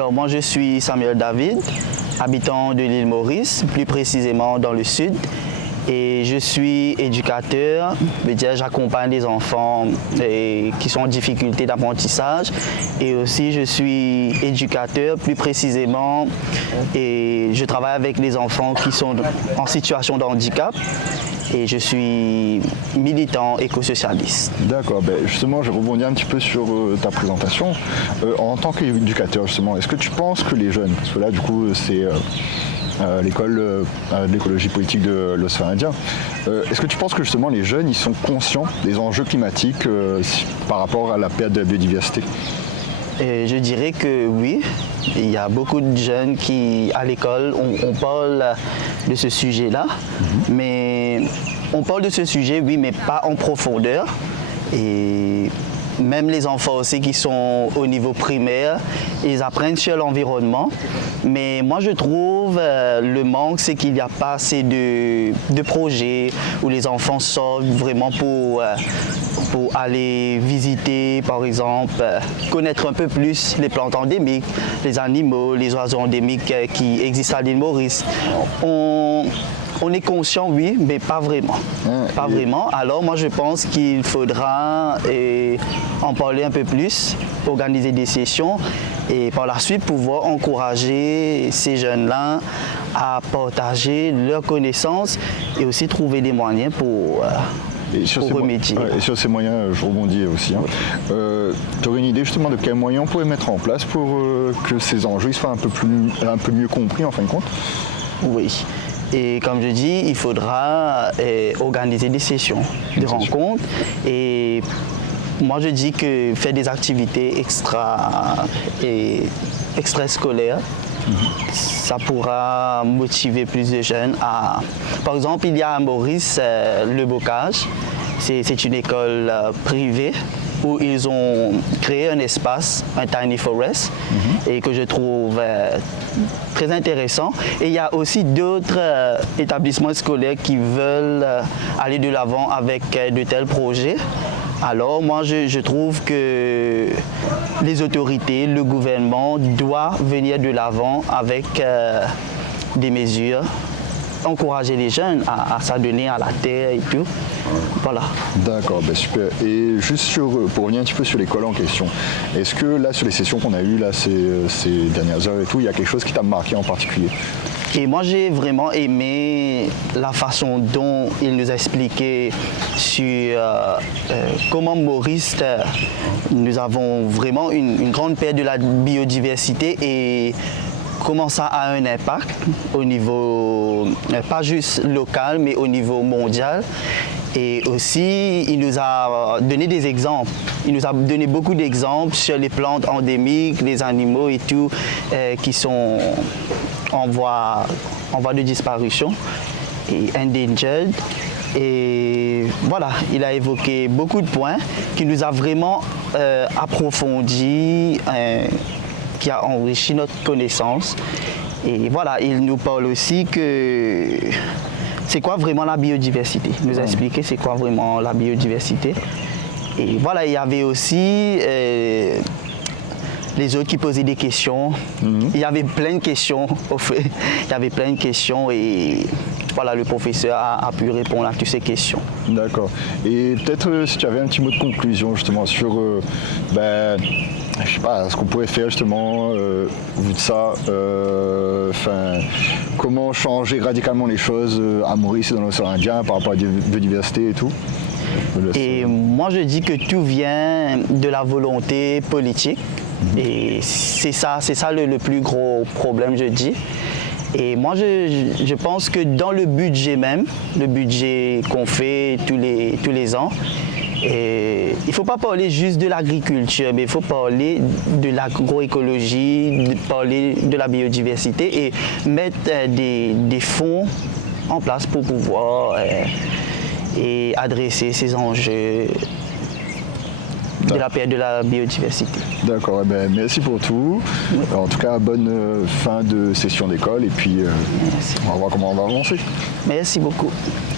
Alors moi je suis Samuel David, habitant de l'île Maurice, plus précisément dans le sud. Et je suis éducateur, c'est-à-dire j'accompagne des enfants qui sont en difficulté d'apprentissage. Et aussi je suis éducateur, plus précisément, et je travaille avec les enfants qui sont en situation de handicap. Et je suis militant éco-socialiste. D'accord, justement je rebondis un petit peu sur ta présentation. En tant qu'éducateur justement, est-ce que tu penses que les jeunes, parce que là du coup c'est l'école de l'écologie politique de l'océan Indien, est-ce que tu penses que justement les jeunes ils sont conscients des enjeux climatiques par rapport à la perte de la biodiversité? Et je dirais que oui, il y a beaucoup de jeunes qui, à l'école, on parle de ce sujet-là, mais on parle de ce sujet, oui, mais pas en profondeur. Et même les enfants aussi qui sont au niveau primaire, ils apprennent sur l'environnement. Mais moi je trouve le manque, c'est qu'il n'y a pas assez de projets où les enfants sortent vraiment pour aller visiter, par exemple, connaître un peu plus les plantes endémiques, les animaux, les oiseaux endémiques qui existent à l'île Maurice. On est conscient, oui, mais pas vraiment. Pas vraiment. Alors moi je pense qu'il faudra en parler un peu plus, organiser des sessions et par la suite pouvoir encourager ces jeunes-là à partager leurs connaissances et aussi trouver des moyens pour remédier. Et sur ces moyens, je rebondis aussi. Tu aurais une idée justement de quels moyens on pourrait mettre en place pour que ces enjeux soient un peu mieux compris en fin de compte? Oui. Et comme je dis, il faudra organiser des sessions, des rencontres. Et moi, je dis que faire des activités extrascolaires, ça pourra motiver plus de jeunes à... Par exemple, il y a à Maurice le Bocage. C'est une école privée où ils ont créé un espace, un tiny forest, et que je trouve très intéressant. Et il y a aussi d'autres établissements scolaires qui veulent aller de l'avant avec de tels projets. Alors moi je trouve que les autorités, le gouvernement doit venir de l'avant avec des mesures, encourager les jeunes à s'adonner à la terre et tout. Voilà. D'accord, super. Et juste pour revenir un petit peu sur l'école en question, est-ce que là sur les sessions qu'on a eues là, ces dernières heures et tout, il y a quelque chose qui t'a marqué en particulier? Et moi j'ai vraiment aimé la façon dont il nous a expliqué sur comment Maurice, nous avons vraiment une grande perte de la biodiversité et comment ça a un impact au niveau, pas juste local, mais au niveau mondial. Et aussi, il nous a donné des exemples. Il nous a donné beaucoup d'exemples sur les plantes endémiques, les animaux et tout, qui sont en voie de disparition et endangered. Et voilà, il a évoqué beaucoup de points qui nous a vraiment approfondi, qui a enrichi notre connaissance. Et voilà, il nous parle aussi que c'est quoi vraiment la biodiversité. Il nous a expliqué c'est quoi vraiment la biodiversité. Et voilà, il y avait aussi les autres qui posaient des questions. Il y avait plein de questions, au fait. Il y avait plein de questions et voilà, le professeur a pu répondre à toutes ces questions. D'accord. Et peut-être si tu avais un petit mot de conclusion justement sur je sais pas, ce qu'on pourrait faire justement, vu de ça, comment changer radicalement les choses à Maurice et dans l'océan Indien par rapport à la biodiversité et tout. Et moi je dis que tout vient de la volonté politique. Et c'est ça le plus gros problème, je dis. Et moi, je pense que dans le budget même, le budget qu'on fait tous les ans, il ne faut pas parler juste de l'agriculture, mais il faut parler de l'agroécologie, parler de la biodiversité et mettre des fonds en place pour pouvoir adresser ces enjeux de la perte de la biodiversité. D'accord, merci pour tout. En tout cas, bonne fin de session d'école et puis on va voir comment on va avancer. Merci beaucoup.